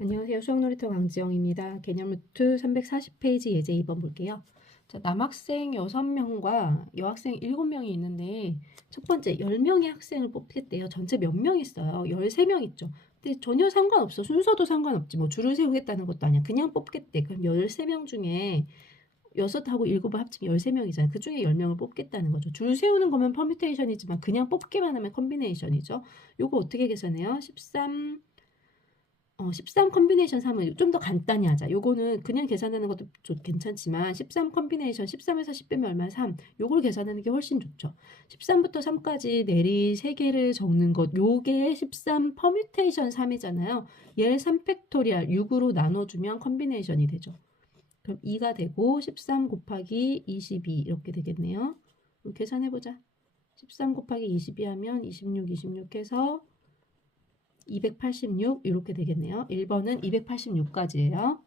안녕하세요. 수학놀이터 강지영입니다. 개념 루트 340페이지 예제 2번 볼게요. 자, 남학생 6명과 여학생 7명이 있는데 첫 번째 10명의 학생을 뽑겠대요. 전체 몇 명 있어요? 13명 있죠. 근데 전혀 상관없어. 순서도 상관없지. 뭐 줄을 세우겠다는 것도 아니야. 그냥 뽑겠대. 그럼 13명 중에 6하고 7을 합치면 13명이잖아요. 그 중에 10명을 뽑겠다는 거죠. 줄 세우는 거면 퍼뮤테이션이지만 그냥 뽑기만 하면 컴비네이션이죠. 요거 어떻게 계산해요? 13 컨비네이션 3은 좀 더 간단히 하자. 요거는 그냥 계산하는 것도 괜찮지만 13 컨비네이션 13에서 10 빼면 얼마? 3. 요걸 계산하는 게 훨씬 좋죠. 13부터 3까지 내리 3개를 적는 것. 요게 13 퍼뮤테이션 3이잖아요. 얘를 3팩토리얼 6으로 나눠주면 컨비네이션이 되죠. 그럼 2가 되고 13 곱하기 22 이렇게 되겠네요. 계산해보자. 13 곱하기 22 하면 26 해서 286 이렇게 되겠네요. 1번은 286까지예요.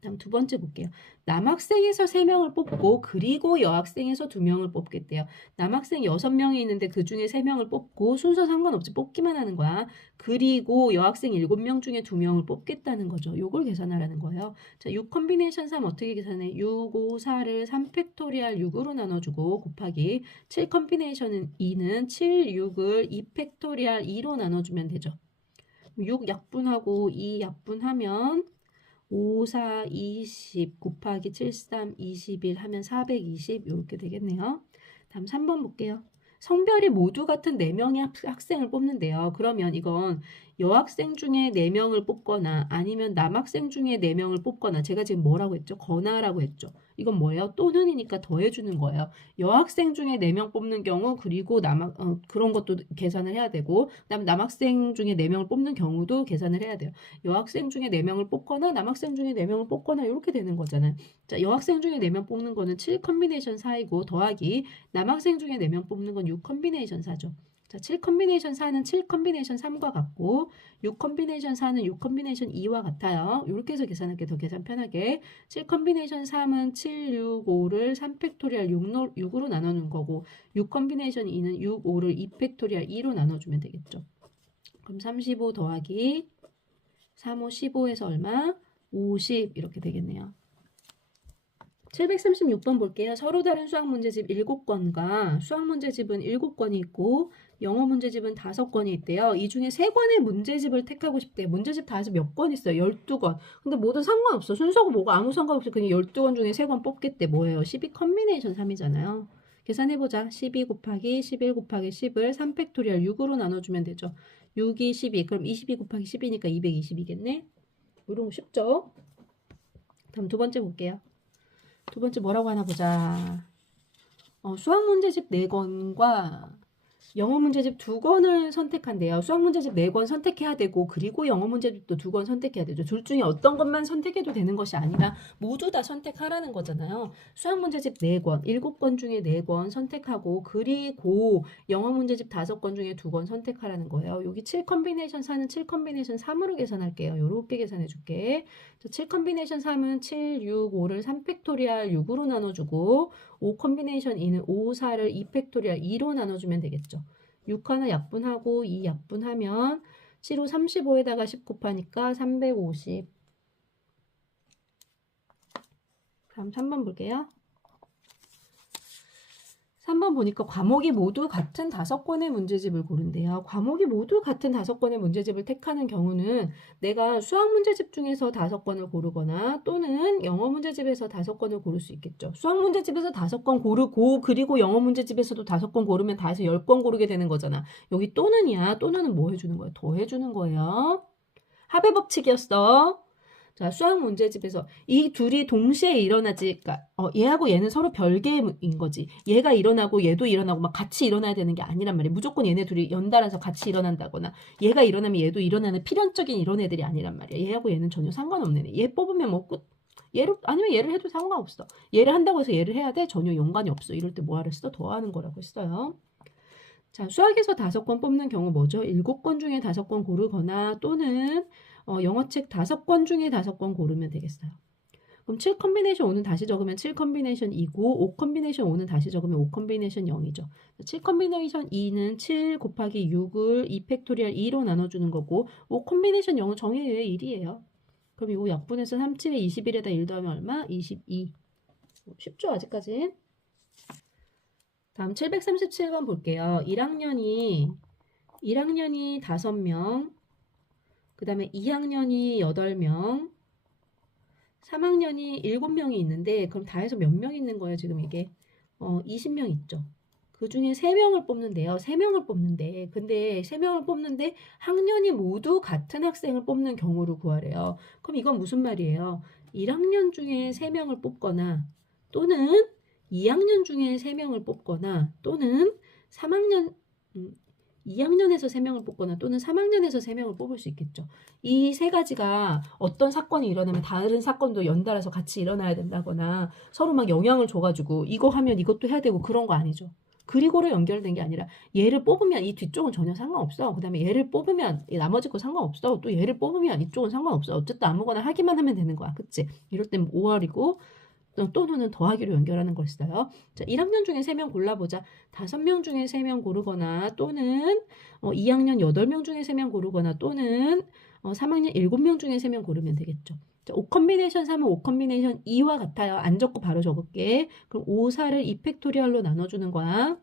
다음 두 번째 볼게요. 남학생에서 3명을 뽑고 그리고 여학생에서 2명을 뽑겠대요. 남학생 6명이 있는데 그 중에 3명을 뽑고 순서 상관없이 뽑기만 하는 거야. 그리고 여학생 7명 중에 2명을 뽑겠다는 거죠. 요걸 계산하라는 거예요. 자, 6 컨비네이션 3 어떻게 계산해? 6, 5, 4를 3팩토리얼 6으로 나눠주고 곱하기 7 컨비네이션 2는 7, 6을 2팩토리얼 2로 나눠주면 되죠. 6 약분하고 2 약분하면 5, 4, 20 곱하기 7, 3, 21 하면 420 이렇게 되겠네요. 다음 3번 볼게요. 성별이 모두 같은 4명의 학생을 뽑는데요. 그러면 이건 여학생 중에 4명을 뽑거나 아니면 남학생 중에 4명을 뽑거나 제가 지금 뭐라고 했죠? 거나라고 했죠. 이건 뭐예요? 또는이니까 더해주는 거예요. 여학생 중에 4명 뽑는 경우 그리고 그런 것도 계산을 해야 되고 그다음 남학생 중에 4명을 뽑는 경우도 계산을 해야 돼요. 여학생 중에 4명을 뽑거나 남학생 중에 4명을 뽑거나 이렇게 되는 거잖아요. 자, 여학생 중에 4명 뽑는 거는 7 컨비네이션 4이고 더하기 남학생 중에 4명 뽑는 건 6 컨비네이션 4죠. 자, 7 컨비네이션 4는 7 컨비네이션 3과 같고 6 컨비네이션 4는 6 컨비네이션 2와 같아요. 이렇게 해서 계산할게 더 계산 편하게. 7 컨비네이션 3은 7, 6, 5를 3팩토리얼 6으로 나누는 거고 6 컨비네이션 2는 6, 5를 2팩토리얼 2로 나눠주면 되겠죠. 그럼 35 더하기 3, 5, 15에서 얼마? 50 이렇게 되겠네요. 736번 볼게요. 서로 다른 수학 문제집 7권과 수학 문제집은 7권이 있고 영어 문제집은 5권이 있대요. 이 중에 3권의 문제집을 택하고 싶대요. 문제집 다 해서 몇 권 있어요? 12권. 근데 뭐든 상관없어. 순서가 뭐가 아무 상관없이 그냥 12권 중에 3권 뽑겠대. 뭐예요? 12 컨비네이션 3이잖아요. 계산해보자. 12 곱하기 11 곱하기 10을 3팩토리얼 6으로 나눠주면 되죠. 6이 12. 그럼 22 곱하기 10이니까 220이겠네. 이런 거 쉽죠? 다음 두 번째 볼게요. 두 번째 뭐라고 하나 보자. 수학 문제집 4권과 영어 문제집 2권을 선택한대요. 수학 문제집 4권 선택해야 되고 그리고 영어 문제집도 2권 선택해야 되죠. 둘 중에 어떤 것만 선택해도 되는 것이 아니라 모두 다 선택하라는 거잖아요. 수학 문제집 4권, 7권 중에 4권 선택하고 그리고 영어 문제집 5권 중에 2권 선택하라는 거예요. 여기 7 컨비네이션 4는 7 컨비네이션 3으로 계산할게요. 요렇게 계산해 줄게. 7 컨비네이션 3은 7, 6, 5를 3팩토리얼 6으로 나눠주고 5 컨비네이션 2는 5, 4를 2팩토리얼 2로 나눠주면 되겠죠. 6 하나 약분하고 2 약분하면 7호 35에다가 10 곱하니까 350. 다음 3번 볼게요. 3번 보니까 과목이 모두 같은 5권의 문제집을 고른대요. 과목이 모두 같은 5권의 문제집을 택하는 경우는 내가 수학 문제집 중에서 5권을 고르거나 또는 영어 문제집에서 5권을 고를 수 있겠죠. 수학 문제집에서 5권 고르고 그리고 영어 문제집에서도 5권 고르면 다 해서 10권 고르게 되는 거잖아. 여기 또는이야. 또는은 뭐 해주는 거야? 더 해주는 거예요. 합의 법칙이었어. 자, 수학 문제집에서 이 둘이 동시에 일어나지, 그러니까 얘하고 얘는 서로 별개인 거지. 얘가 일어나고 얘도 일어나고 막 같이 일어나야 되는 게 아니란 말이야. 무조건 얘네 둘이 연달아서 같이 일어난다거나 얘가 일어나면 얘도 일어나는 필연적인 이런 애들이 아니란 말이야. 얘하고 얘는 전혀 상관없는 애. 얘 뽑으면 뭐 끝. 얘를 아니면 얘를 해도 상관없어. 얘를 한다고 해서 얘를 해야 돼? 전혀 연관이 없어. 이럴 때 뭐 하랬어? 더하는 거라고 했어요. 자, 수학에서 5권 뽑는 경우 뭐죠? 7권 중에 5권 고르거나 또는 영어책 5권 중에 5권 고르면 되겠어요. 그럼 7 컨비네이션 5는 다시 적으면 7 컨비네이션 2고 5 컨비네이션 5는 다시 적으면 5 컨비네이션 0이죠. 7 컨비네이션 2는 7 곱하기 6을 2 팩토리얼 2로 나눠주는 거고 5 컨비네이션 0은 정의의 1이에요. 그럼 이거 약분해서 3, 7에 21에다 1 더하면 얼마? 22. 쉽죠 아직까지? 다음 737번 볼게요. 1학년이 5명, 그 다음에 2학년이 8명, 3학년이 7명이 있는데 그럼 다 해서 몇 명 있는 거예요 지금 이게? 20명 있죠. 그 중에 3명을 뽑는데요. 3명을 뽑는데 근데 3명을 뽑는데 학년이 모두 같은 학생을 뽑는 경우를 구하래요. 그럼 이건 무슨 말이에요? 1학년 중에 3명을 뽑거나 또는 2학년 중에 3명을 뽑거나 또는 3학년 2학년에서 3명을 뽑거나 또는 3학년에서 3명을 뽑을 수 있겠죠. 이 세 가지가 어떤 사건이 일어나면 다른 사건도 연달아서 같이 일어나야 된다거나 서로 막 영향을 줘가지고 이거 하면 이것도 해야 되고 그런 거 아니죠. 그리고로 연결된 게 아니라 얘를 뽑으면 이 뒤쪽은 전혀 상관없어. 그 다음에 얘를 뽑으면 나머지 거 상관없어. 또 얘를 뽑으면 이쪽은 상관없어. 어쨌든 아무거나 하기만 하면 되는 거야. 그치? 이럴 땐 5월이고 또는 더하기로 연결하는 걸 써요. 자, 1학년 중에 3명 골라보자. 5명 중에 3명 고르거나 또는 2학년 8명 중에 3명 고르거나 또는 3학년 7명 중에 3명 고르면 되겠죠. 자, 5 컨비네이션 3은 5 컨비네이션 2와 같아요. 안 적고 바로 적을게. 그럼 5, 4를 2 팩토리얼로 나눠주는 거야.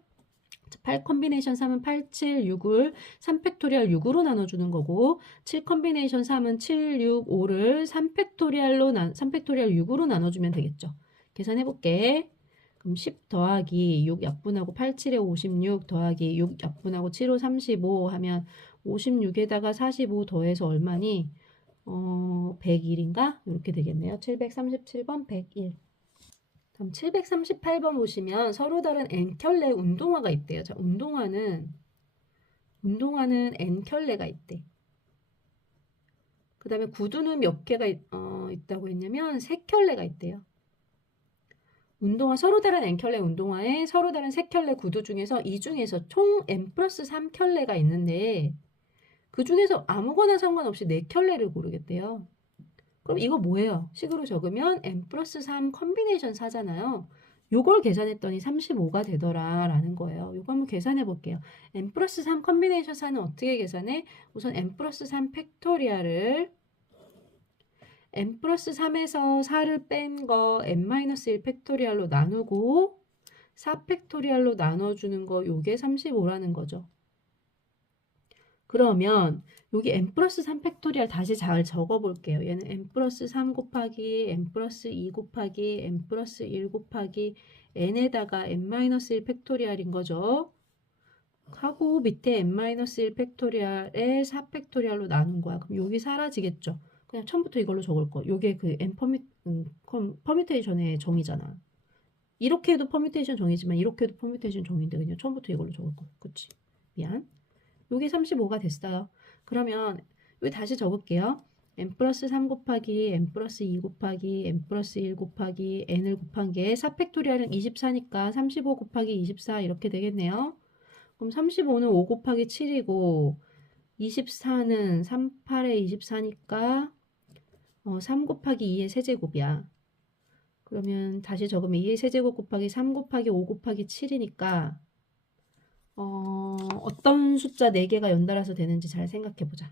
8 컨비네이션 3은 8, 7, 6을 3 팩토리얼 6으로 나눠주는 거고 7 컨비네이션 3은 7, 6, 5를 3 팩토리얼 6으로 나눠주면 되겠죠. 계산해볼게. 그럼 10 더하기 6 약분하고 8, 7에 56 더하기 6 약분하고 7, 5, 35 하면 56에다가 45 더해서 얼마니? 101인가? 이렇게 되겠네요. 737번 101. 다음 738번 보시면 서로 다른 n켤레 운동화가 있대요. 자, 운동화는 n켤레가 있대. 그 다음에 구두는 몇 개가 있다고 했냐면 3켤레가 있대요. 운동화 서로 다른 n켤레 운동화에 서로 다른 3켤레 구두 중에서 이 중에서 총 n 플러스 3켤레가 있는데 그 중에서 아무거나 상관없이 4켤레를 고르겠대요. 그럼 이거 뭐예요? 식으로 적으면 n 플러스 3 컨비네이션 4잖아요. 요걸 계산했더니 35가 되더라 라는 거예요. 요거 한번 계산해 볼게요. n 플러스 3 컨비네이션 4는 어떻게 계산해? 우선 n 플러스 3 팩토리얼을 n 플러스 3에서 4를 뺀 거 n-1 팩토리얼로 나누고 4 팩토리얼로 나눠주는 거 요게 35라는 거죠. 그러면 여기 n 플러스 3 팩토리얼 다시 잘 적어볼게요. 얘는 n 플러스 3 곱하기 n 플러스 2 곱하기 n 플러스 1 곱하기 n에다가 n-1 팩토리얼인 거죠. 하고 밑에 n-1 팩토리얼에 4 팩토리얼로 나눈 거야. 그럼 여기 사라지겠죠. 그냥 처음부터 이걸로 적을 거. 요게 그 n 퍼뮤테이션의 정의잖아. 이렇게 해도 퍼뮤테이션 정의지만 이렇게 해도 퍼뮤테이션 정의인데 그냥 처음부터 이걸로 적을 거. 그치? 미안. 요게 35가 됐어요. 그러면 여기 다시 적을게요. n 플러스 3 곱하기 n 플러스 2 곱하기 n 플러스 1 곱하기 n을 곱한 게 4 팩토리얼은 24니까 35 곱하기 24 이렇게 되겠네요. 그럼 35는 5 곱하기 7이고 24는 38에 24니까 3 곱하기 2의 세제곱이야. 그러면 다시 적으면 2의 세제곱 곱하기 3 곱하기 5 곱하기 7이니까 어떤 숫자 4개가 연달아서 되는지 잘 생각해 보자.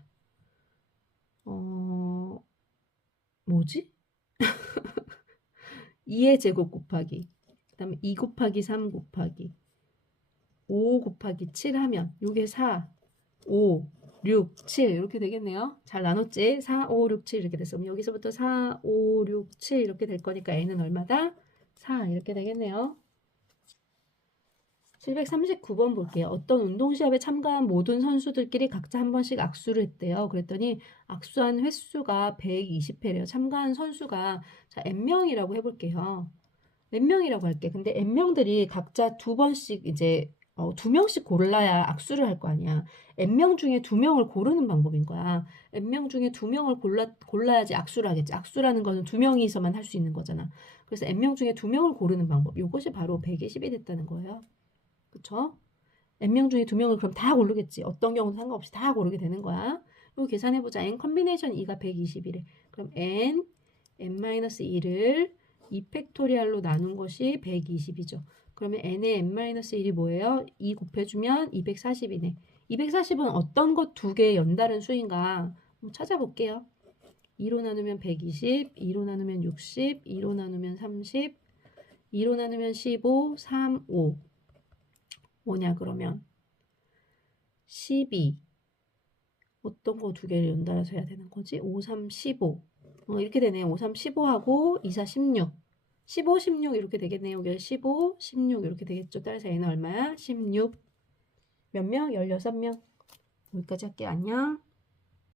뭐지? 2의 제곱 곱하기 그 다음에 2 곱하기 3 곱하기 5 곱하기 7 하면 요게 4, 5, 6, 7 이렇게 되겠네요. 잘 나눴지? 4, 5, 6, 7 이렇게 됐어. 그럼 여기서부터 4, 5, 6, 7 이렇게 될 거니까 n은 얼마다? 4 이렇게 되겠네요. 739번 볼게요. 어떤 운동시합에 참가한 모든 선수들끼리 각자 한 번씩 악수를 했대요. 그랬더니 악수한 횟수가 120회래요. 참가한 선수가 자 n명이라고 해볼게요. n명이라고 할게. 근데 n명들이 각자 2번씩 이제 2명씩 골라야 악수를 할 거 아니야. n명 중에 2명을 고르는 방법인 거야. n명 중에 2명을 골라야지 악수를 하겠지. 악수라는 거는 2명이서만 할 수 있는 거잖아. 그래서 n명 중에 2명을 고르는 방법. 이것이 바로 120이 됐다는 거예요. 그쵸? n명 중에 2명을 그럼 다 고르겠지. 어떤 경우도 상관없이 다 고르게 되는 거야. 이거 계산해보자. n 컨비네이션 2가 120이래. 그럼 n n-1을 2팩토리얼로 나눈 것이 120이죠. 그러면 n의 n-1이 뭐예요? 2 곱해주면 240이네. 240은 어떤 것 두 개의 연달은 수인가? 한번 찾아볼게요. 2로 나누면 120, 2로 나누면 60, 2로 나누면 30, 2로 나누면 15, 3, 5. 뭐냐 그러면 12. 어떤 거 두 개를 연달아서 해야 되는 거지? 5, 3, 15. 이렇게 되네요. 5, 3, 15하고 2, 4, 16. 15, 16 이렇게 되겠네요. 여기 15, 16 이렇게 되겠죠. 따라서 얘는 얼마야? 16. 몇 명? 16명. 여기까지 할게요. 안녕.